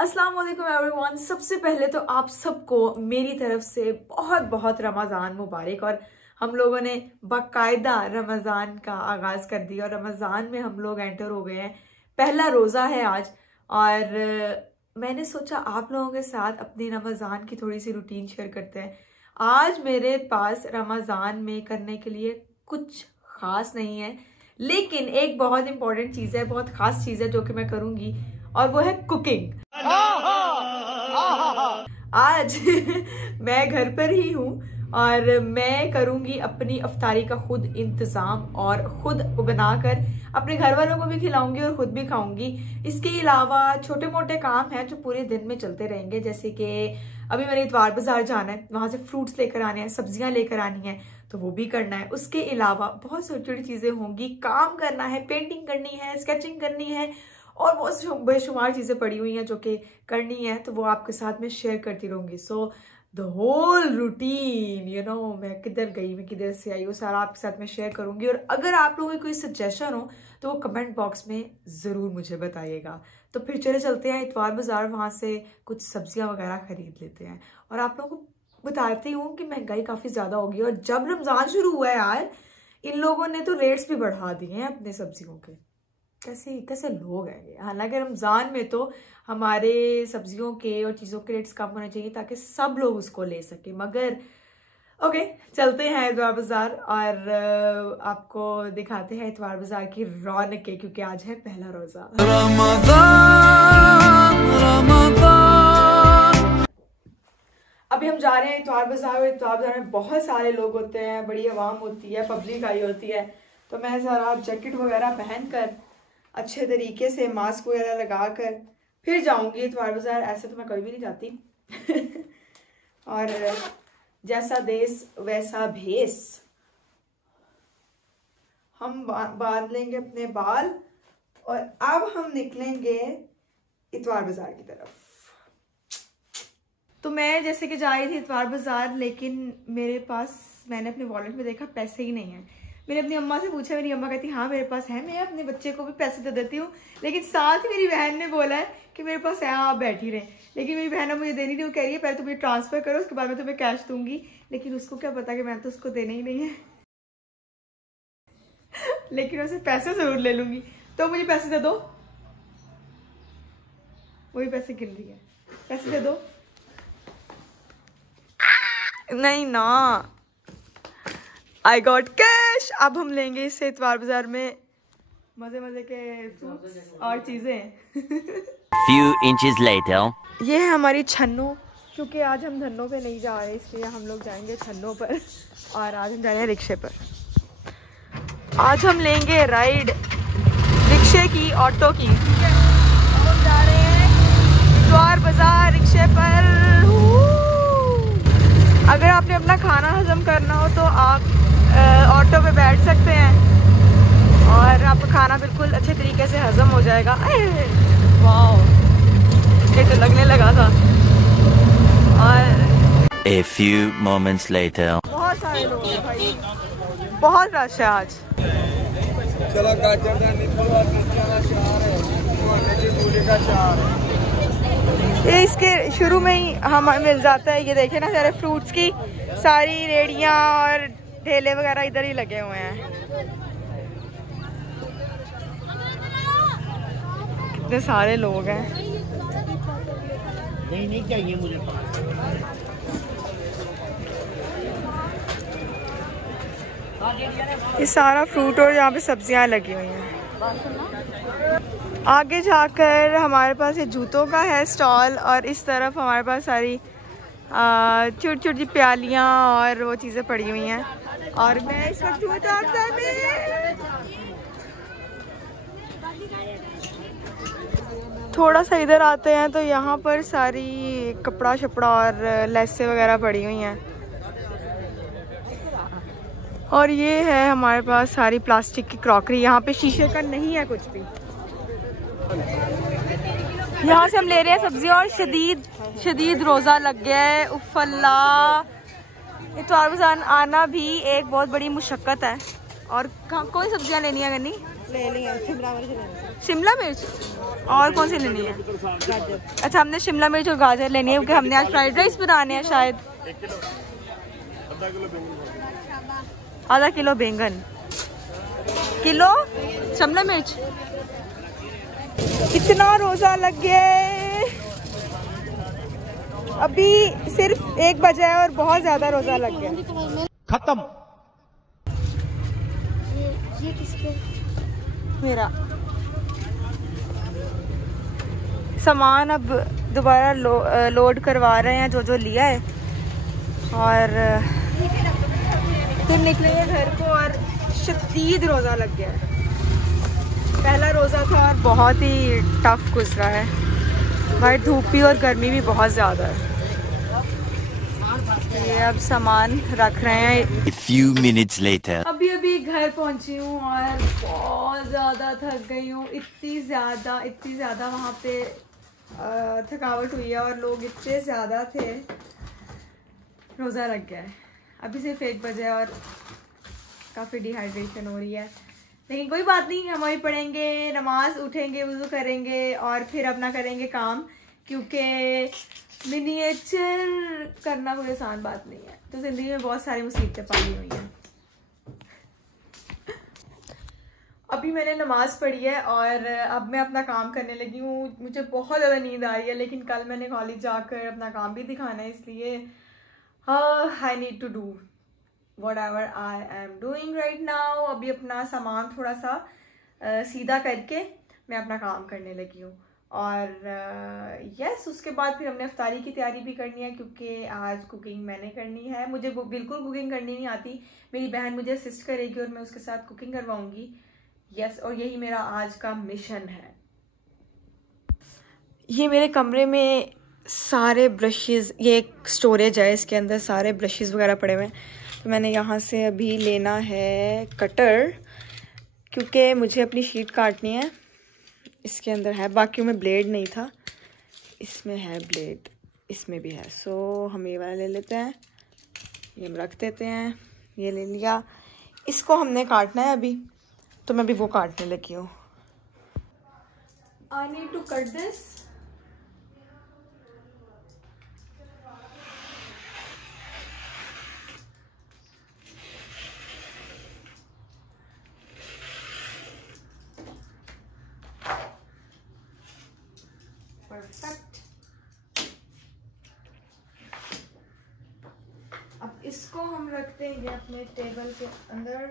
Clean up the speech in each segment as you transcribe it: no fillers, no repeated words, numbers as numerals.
अस्सलाम वालेकुम एवरीवन। सबसे पहले तो आप सबको मेरी तरफ से बहुत बहुत रमज़ान मुबारक। और हम लोगों ने बाकायदा रमज़ान का आगाज़ कर दिया और रमज़ान में हम लोग एंटर हो गए हैं। पहला रोज़ा है आज और मैंने सोचा आप लोगों के साथ अपनी रमज़ान की थोड़ी सी रूटीन शेयर करते हैं। आज मेरे पास रमज़ान में करने के लिए कुछ ख़ास नहीं है, लेकिन एक बहुत इंपॉर्टेंट चीज़ है, बहुत ख़ास चीज़ है जो कि मैं करूँगी और वो है कुकिंग। आज मैं घर पर ही हूँ और मैं करूँगी अपनी अफ्तारी का खुद इंतज़ाम और खुद बनाकर अपने घर वालों को भी खिलाऊंगी और खुद भी खाऊंगी। इसके अलावा छोटे मोटे काम हैं जो पूरे दिन में चलते रहेंगे, जैसे कि अभी मैंने इतवार बाजार जाना है, वहाँ से फ्रूट्स लेकर आने हैं, सब्जियाँ लेकर आनी हैं, तो वो भी करना है। उसके अलावा बहुत छोटी छोटी चीज़ें होंगी, काम करना है, पेंटिंग करनी है, स्केचिंग करनी है और बहुत बेशुमार चीज़ें पड़ी हुई हैं जो कि करनी है, तो वो आपके साथ में शेयर करती रहूँगी। सो द होल रूटीन मैं किधर गई, मैं किधर से आई, वो सारा आपके साथ में शेयर करूँगी। और अगर आप लोगों की कोई सजेशन हो तो वो कमेंट बॉक्स में ज़रूर मुझे बताइएगा। तो फिर चलते हैं इतवार बाज़ार, वहाँ से कुछ सब्जियाँ वगैरह खरीद लेते हैं। और आप लोगों को बताती हूँ कि महंगाई काफ़ी ज़्यादा होगी और जब रमज़ान शुरू हुआ है यार, इन लोगों ने तो रेट्स भी बढ़ा दिए हैं अपने सब्जियों के। कैसे लोग हैं। हालांकि रमज़ान में तो हमारे सब्जियों के और चीज़ों के रेट्स कम होने चाहिए ताकि सब लोग उसको ले सके, मगर ओके चलते हैं इतवार बाज़ार और आपको दिखाते हैं इतवार बाज़ार की रौनकें, क्योंकि आज है पहला रोज़ा। अभी हम जा रहे हैं इतवार बाज़ार। इतवार बाज़ार में बहुत सारे लोग होते हैं, बड़ी आवाम होती है, पब्लिक आई होती है, तो मैं सारा जैकेट वगैरह पहनकर अच्छे तरीके से मास्क वगैरह लगाकर फिर जाऊंगी इतवार बाज़ार। ऐसे तो मैं कभी भी नहीं जाती और जैसा देश वैसा भेस, हम बांध लेंगे अपने बाल और अब हम निकलेंगे इतवार बाज़ार की तरफ। तो मैं जैसे कि जा रही थी इतवार बाज़ार, लेकिन मेरे पास, मैंने अपने वॉलेट में देखा पैसे ही नहीं है। मैंने अपनी अम्मा से पूछा, मेरी अम्मा कहती हाँ मेरे पास है, मैं अपने बच्चे को भी पैसे दे देती हूँ, लेकिन साथ ही मेरी बहन ने बोला है कि मेरे पास है, आप बैठी रहे। लेकिन मेरी बहन मुझे देनी नहीं, वो कह रही है पहले तुम मुझे ट्रांसफ़र करो, उसके बाद मैं तुम्हें कैश दूंगी। लेकिन उसको क्या पता कि मैं तो उसको देना ही नहीं है लेकिन उसे पैसे ज़रूर ले लूँगी। तो मुझे पैसे दे दो, वही पैसे गिन रही है, पैसे दे दो। नहीं ना, आई गॉट कैश। अब हम लेंगे इससे इतवार बाज़ार में मजे मजे के फ्रूट्स और चीजें। Few inches later. ये है हमारी छन्नू, क्योंकि आज हम धन्नों पे नहीं जा रहे, इसलिए हम लोग जाएंगे छन्नों पर। और आज हम जा रहे हैं रिक्शे पर। आज हम लेंगे राइड रिक्शे की, ऑटो की, ठीक है। हम जा रहे हैं इतवार बाज़ार रिक्शे पर। अगर आपने अपना खाना हजम करना हो तो आप ऑटो पे बैठ सकते हैं और आपका खाना बिल्कुल अच्छे तरीके से हजम हो जाएगा। वाओ, ये तो लगने लगा था। और A few moments later. बहुत सारे लोग हैं भाई, बहुत रश है आज। ये इसके शुरू में ही हमें मिल जाता है, ये देखे ना, सारे फ्रूट्स की सारी रेड़ियाँ और ठेले वगैरह इधर ही लगे हुए हैं। कितने सारे लोग हैं। नहीं चाहिए मुझे। ये सारा फ्रूट और यहाँ पे सब्जियाँ लगी हुई हैं। आगे जाकर हमारे पास ये जूतों का है स्टॉल और इस तरफ हमारे पास सारी छोटी छोटी प्यालियाँ और वो चीज़ें पड़ी हुई हैं। और मैं इस वक्त थोड़ा सा इधर आते हैं तो यहाँ पर सारी कपड़ा शपड़ा और लेसें वगैरह पड़ी हुई हैं। और ये है हमारे पास सारी प्लास्टिक की क्रॉकरी, यहाँ पे शीशे का नहीं है कुछ भी। यहाँ से हम ले रहे हैं सब्जियाँ और शदीद रोज़ा लग गया है। उफ़ल्ला, इतवार बाज़ार आना भी एक बहुत बड़ी मुशक्क़त है। और कौन सी सब्जियाँ लेनी है गन्नी? ले लेंगे, शिमला मिर्च लेंगे। शिमला मिर्च और कौन सी लेनी है? गाजर। अच्छा, हमने शिमला मिर्च और गाजर लेनी है क्योंकि हमने आज फ्राइड राइस बनाने हैं शायद। आधा किलो बैंगन, किलो शिमला मिर्च। कितना रोजा लग गया है, अभी सिर्फ 1 बजा है और बहुत ज्यादा रोजा लग गया। खत्म। ये किसके? मेरा सामान अब दोबारा लोड करवा रहे हैं जो लिया है, और फिर निकलेंगे घर को। और शदीद रोज़ा लग गया है, पहला रोज़ा था और बहुत ही टफ गुजरा है भाई, धूप भी और गर्मी भी बहुत ज़्यादा है। ये अब सामान रख रहे हैं। A few minutes later. अभी घर पहुंची हूँ और बहुत ज़्यादा थक गई हूँ, इतनी ज़्यादा वहाँ पे थकावट हुई है और लोग इतने ज़्यादा थे, रोज़ा लग गया है। अभी सिर्फ 1 बजे और काफ़ी डिहाइड्रेशन हो रही है, लेकिन कोई बात नहीं, हम अभी पढ़ेंगे, नमाज, उठेंगे, वुज़ू करेंगे और फिर अपना करेंगे काम, क्योंकि मिनिएचर करना कोई आसान बात नहीं है। तो ज़िंदगी में बहुत सारी मुसीबतें पाली हुई हैं। अभी मैंने नमाज पढ़ी है और अब मैं अपना काम करने लगी हूँ। मुझे बहुत ज़्यादा नींद आ रही है, लेकिन कल मैंने कॉलेज जाकर अपना काम भी दिखाना है, इसलिए I need to do whatever I am doing right now। अभी अपना सामान थोड़ा सा सीधा करके मैं अपना काम करने लगी हूँ, और यस, उसके बाद फिर हमने इफ्तारी की तैयारी भी करनी है, क्योंकि आज कुकिंग मैंने करनी है। मुझे बिल्कुल कुकिंग करनी नहीं आती, मेरी बहन मुझे असिस्ट करेगी और मैं उसके साथ कुकिंग करवाऊँगी। यस, और यही मेरा आज का मिशन है। ये मेरे कमरे में सारे ब्रशेज़, ये एक स्टोरेज है, इसके अंदर सारे ब्रशेज़ वगैरह पड़े हुए हैं। तो मैंने यहाँ से अभी लेना है कटर, क्योंकि मुझे अपनी शीट काटनी है। इसके अंदर है, बाकी में ब्लेड नहीं था, इसमें है ब्लेड, इसमें भी है। सो हम ये वाला ले लेते हैं, ये हम रख देते हैं, ये ले लिया। इसको हमने काटना है अभी, तो मैं अभी वो काटने लगी हूँ। I need to cut this. Perfect. अब इसको हम रखते हैं अपने टेबल के अंदर।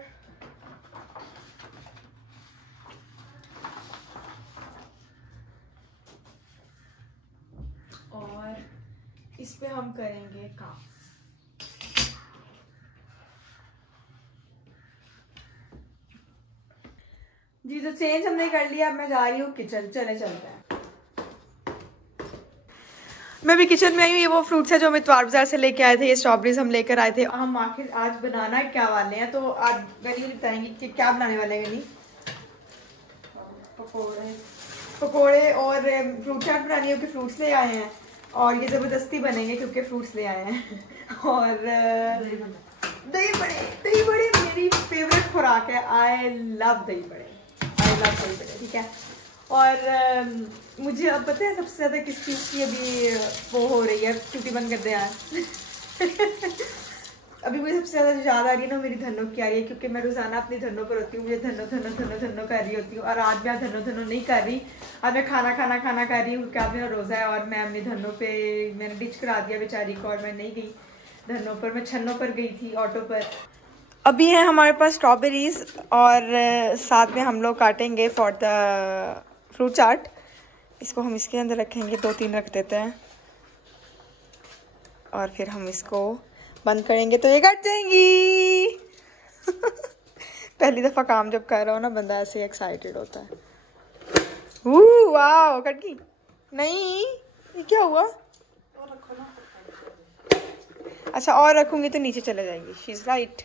और इस पे हम करेंगे काम। जी, तो चेंज हमने कर लिया, अब मैं जा रही हूँ किचन। चलते हैं। मैं भी किचन में आई हूँ। ये वो फ्रूट्स है जो हम इतवार बाजार से लेके आए थे, ये स्ट्रॉबेरीज हम लेकर आए थे। हम आखिर आज बनाना क्या वाले हैं, तो आज गनी बताएंगी कि क्या बनाने वाले हैं। गनी पकोड़े और फ्रूट चाट बनानी है, क्योंकि फ्रूट्स ले आए हैं और ये ज़बरदस्ती बनेंगे क्योंकि फ्रूट्स ले आए हैं। और दही बड़े मेरी फेवरेट खुराक है। आई लव दही बड़े, ठीक है। और मुझे अब पता है सबसे ज़्यादा किस चीज़ की अभी वो हो रही है, चुटी बंद कर दे यार। अभी मुझे सबसे ज़्यादा याद आ रही है ना, मेरी धन्नो की आ रही है, क्योंकि मैं रोज़ाना अपनी धन्नो पर होती हूँ, मुझे धन्नो कर रही होती हूँ। और आज मैं धन्नो नहीं कर रही, आज मैं खाना कर रही हूँ, क्या मेरा रोज़ा है। और मैं अपनी धन्नो पे मैंने डिच करा दिया बेचारी को, और मैं नहीं गई धन्नो पर, मैं छन्नों पर गई थी, ऑटो पर। अभी है हमारे पास स्ट्रॉबेरीज और साथ में हम लोग काटेंगे फॉर द फ्रूट चाट। इसको हम इसके अंदर रखेंगे, 2-3 रख देते हैं और फिर हम इसको बंद करेंगे तो ये कट जाएंगी। पहली दफ़ा काम जब कर रहा हो ना बंदा, ऐसे एक्साइटेड होता है। वाह, कट गई। नहीं, ये क्या हुआ? अच्छा, और रखूंगी तो नीचे चले जाएंगी। She is right.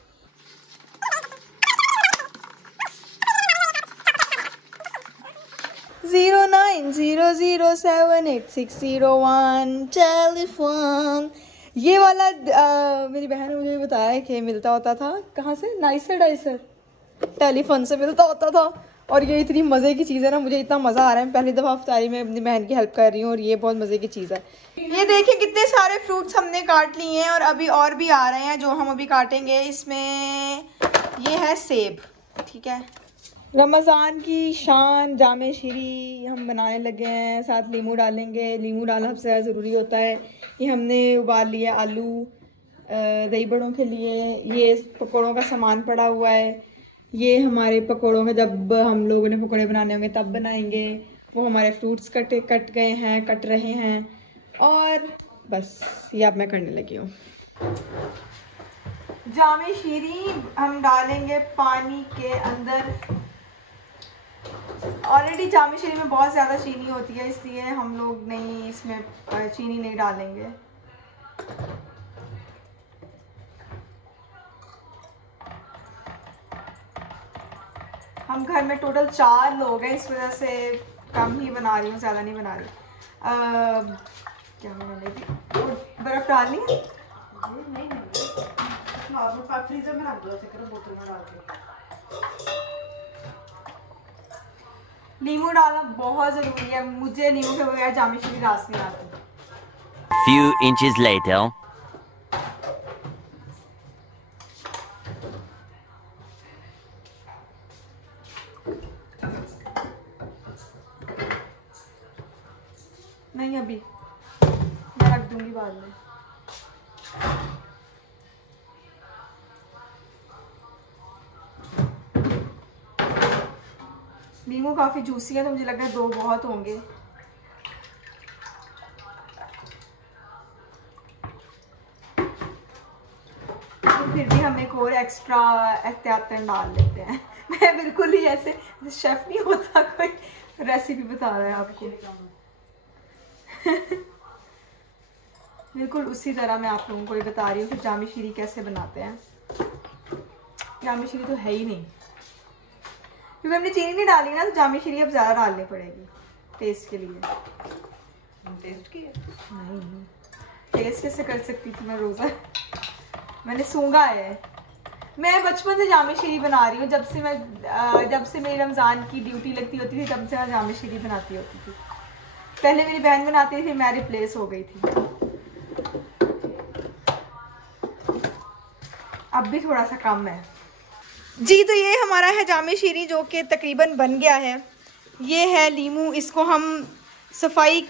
Zero 900786001 telephone. ये वाला मेरी बहन ने मुझे बताया कि मिलता होता था, कहाँ से? नाइसर डाइसर टेलीफोन से मिलता होता था। और ये इतनी मज़े की चीज़ है ना, मुझे इतना मज़ा आ रहा है। पहली दफ़ा इफ्तारी में अपनी बहन की हेल्प कर रही हूँ और ये बहुत मज़े की चीज़ है। ये देखिए कितने सारे फ्रूट्स हमने काट लिए हैं और अभी और भी आ रहे हैं जो हम अभी काटेंगे। इसमें ये है सेब, ठीक है। रमज़ान की शान जामे शीरी हम बनाने लगे हैं, साथ लीमू डालेंगे। लीमू डालना सबसे ज़्यादा ज़रूरी होता है। ये हमने उबाल लिया आलू दही बड़ों के लिए। ये पकौड़ों का सामान पड़ा हुआ है। ये हमारे पकौड़ों का जब हम लोगों ने पकौड़े बनाने होंगे तब बनाएंगे। वो हमारे फ्रूट्स कट गए हैं, कट रहे हैं। और बस ये अब मैं करने लगी हूँ। जामे शीरी हम डालेंगे पानी के अंदर। ऑलरेडी जामे शीरी में बहुत ज़्यादा चीनी होती है, इसलिए हम लोग नहीं इसमें चीनी नहीं डालेंगे। हम घर में टोटल 4 लोग हैं, इस वजह से कम ही बना रही हूँ, ज़्यादा नहीं बना रही। क्या बनाने की और बर्फ़ डालनी है? नहीं फ्रीजर में रख दो, बोतल में डाल के। नींबू डालना बहुत ज़रूरी है। मुझे नींबू के बगैर जामे शीरी रास नहीं आती। Few inches later. नहीं अभी मैं रख दूंगी बाद में। नींबू काफ़ी जूसी है तो मुझे लग रहा है 2 बहुत होंगे। तो फिर भी हम एक और एक्स्ट्रा एहतियातन डाल लेते हैं। मैं बिल्कुल ही ऐसे शेफ नहीं होता, कोई रेसिपी बता रहा है आपको। बिल्कुल उसी तरह मैं आप लोगों को ये बता रही हूँ कि जामे शीरी कैसे बनाते हैं। जामे शीरी तो है ही नहीं, क्योंकि हमने चीनी नहीं डाली ना, तो जामे शीरी अब ज़्यादा डालनी पड़ेगी टेस्ट के लिए। टेस्ट की है? नहीं, टेस्ट कैसे कर सकती थी मैं, रोज़ा मैंने सूंघा है। मैं बचपन से जामे शीरी बना रही हूँ, जब से मेरी रमज़ान की ड्यूटी लगती होती थी तब से मैं जामे शीरी बनाती होती थी। पहले मेरी बहन बनाती थी, मैं रिप्लेस हो गई थी। अब भी थोड़ा सा कम है जी। तो ये हमारा है जामे शीरी जो कि तकरीबन बन गया है। ये है लीमू, इसको हम सफाई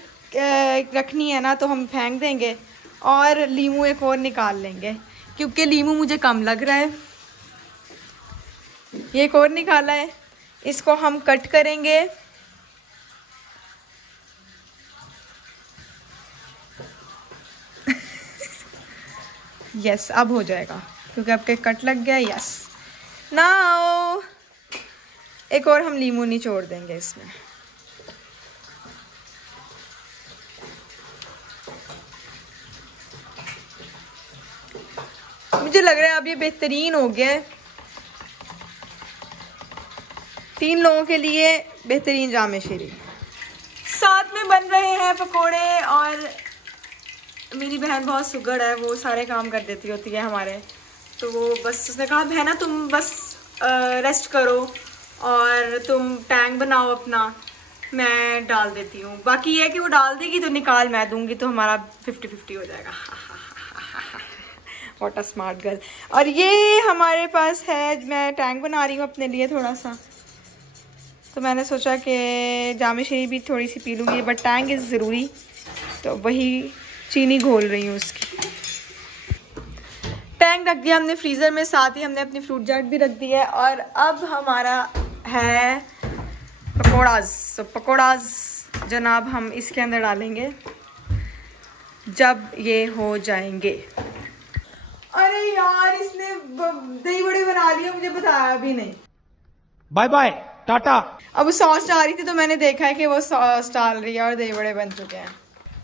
रखनी है ना तो हम फेंक देंगे और लीमू एक और निकाल लेंगे, क्योंकि लीमू मुझे कम लग रहा है। ये एक और निकाला है, इसको हम कट करेंगे। यस अब हो जाएगा क्योंकि आपके कट लग गया। यस नाउ एक और हम लीमू निचोड़ देंगे इसमें। मुझे लग रहा है अब ये बेहतरीन हो गया है। 3 लोगों के लिए बेहतरीन जामे शीरी। साथ में बन रहे हैं पकोड़े और मेरी बहन बहुत सुगड़ है, वो सारे काम कर देती होती है हमारे। तो वो बस उसने कहा बहना तुम बस रेस्ट करो और तुम टैंग बनाओ अपना, मैं डाल देती हूँ। बाकी ये है कि वो डाल देगी तो निकाल मैं दूंगी, तो हमारा 50-50 हो जाएगा। What a smart girl. और ये हमारे पास है, मैं टैंग बना रही हूँ अपने लिए थोड़ा सा, तो मैंने सोचा कि जामे शीरी भी थोड़ी सी पी लूँगी, बट टैंग इज़ ज़रूरी, तो वही चीनी घोल रही हूँ उसकी। टैंग रख दिया हमने फ्रीज़र में, साथ ही हमने अपनी फ्रूट जट भी रख दी है। और अब हमारा है पकौड़ाज। तो पकौड़ाज जनाब हम इसके अंदर डालेंगे जब ये हो जाएंगे। अरे यार इसने दही बड़े बना लिए, मुझे बताया भी नहीं। Bye bye tata. अब सॉस डाल रही थी तो मैंने देखा है कि वो सॉस डाल रही है और दही बड़े बन चुके हैं।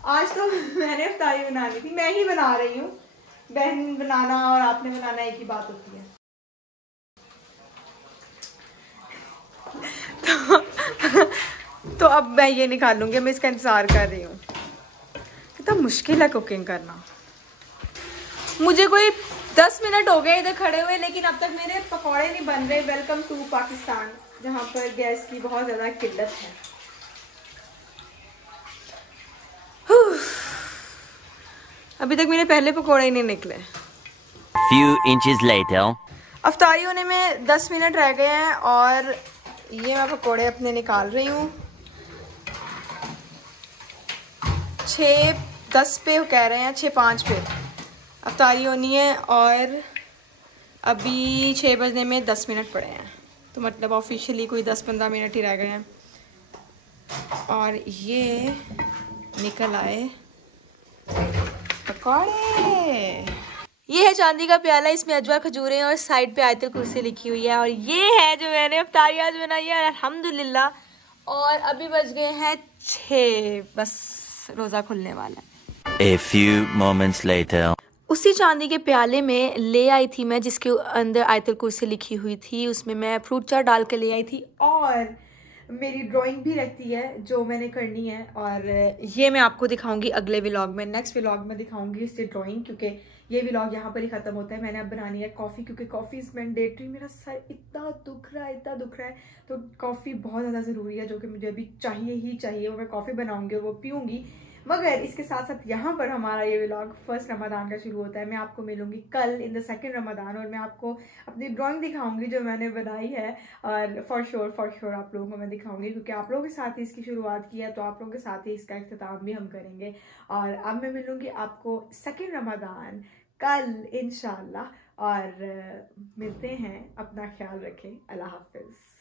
आज तो मैंने इफ्तारी बना ली थी, मैं ही बना रही हूँ। बहन बनाना और आपने बनाना एक ही बात होती है। तो अब मैं ये निकालूंगी, मैं इसका इंतज़ार कर रही हूँ। कितना मुश्किल है कुकिंग करना। मुझे कोई 10 मिनट हो गए इधर खड़े हुए, लेकिन अब तक मेरे पकौड़े नहीं बन रहे। Welcome to Pakistan. जहाँ पर गैस की बहुत ज़्यादा किल्लत है। अभी तक मेरे पहले पकोड़े ही नहीं निकले। Few inches later. अफ्तारी होने में 10 मिनट रह गए हैं और ये मैं पकोड़े अपने निकाल रही हूँ। 6:10 पे कह रहे हैं, 6:05 पे अफ्तारी होनी है और अभी 6 बजने में 10 मिनट पड़े हैं, तो मतलब ऑफिशियली कोई 10-15 मिनट ही रह गए हैं। और ये निकल आए पकौड़े। ये है चांदी का प्याला, इसमें अजवा, खजूरें और साइड पे आयतुल कुर्सी लिखी हुई है। और ये है जो मैंने अफ्तारी आज बनाई है अल्हम्दुलिल्लाह। और अभी बज गए हैं 6, बस रोज़ा खुलने वाला है। A few moments later. उसी चांदी के प्याले में ले आई थी मैं, जिसके अंदर आयतुल कुर्सी लिखी हुई थी, उसमें मैं फ्रूट चाट डाल के ले आई थी। और मेरी ड्राइंग भी रहती है जो मैंने करनी है, और ये मैं आपको दिखाऊंगी अगले व्लॉग में। नेक्स्ट व्लॉग में दिखाऊंगी इससे ड्राइंग, क्योंकि ये व्लॉग यहाँ पर ही ख़त्म होता है। मैंने अब बनानी है कॉफ़ी, क्योंकि कॉफ़ी इज़ मैंडेटरी। मेरा सर इतना दुख रहा है, तो कॉफ़ी बहुत ज़्यादा ज़रूरी है, जो कि मुझे अभी चाहिए ही चाहिए। वो मैं कॉफ़ी बनाऊँगी और वो पीऊँगी। मगर इसके साथ साथ यहाँ पर हमारा ये व्लॉग फर्स्ट रमज़ान का शुरू होता है। मैं आपको मिलूंगी कल इन द सेकंड रमज़ान, और मैं आपको अपनी ड्राइंग दिखाऊंगी जो मैंने बनाई है। और फॉर श्योर आप लोगों को मैं दिखाऊंगी, क्योंकि आप लोगों के साथ ही इसकी शुरुआत की है, तो आप लोगों के साथ ही इसका इख्तिताम भी हम करेंगे। और अब मैं मिलूंगी आपको सेकंड रमज़ान कल इंशाल्लाह। और मिलते हैं, अपना ख्याल रखें, अल्लाह हाफिज़।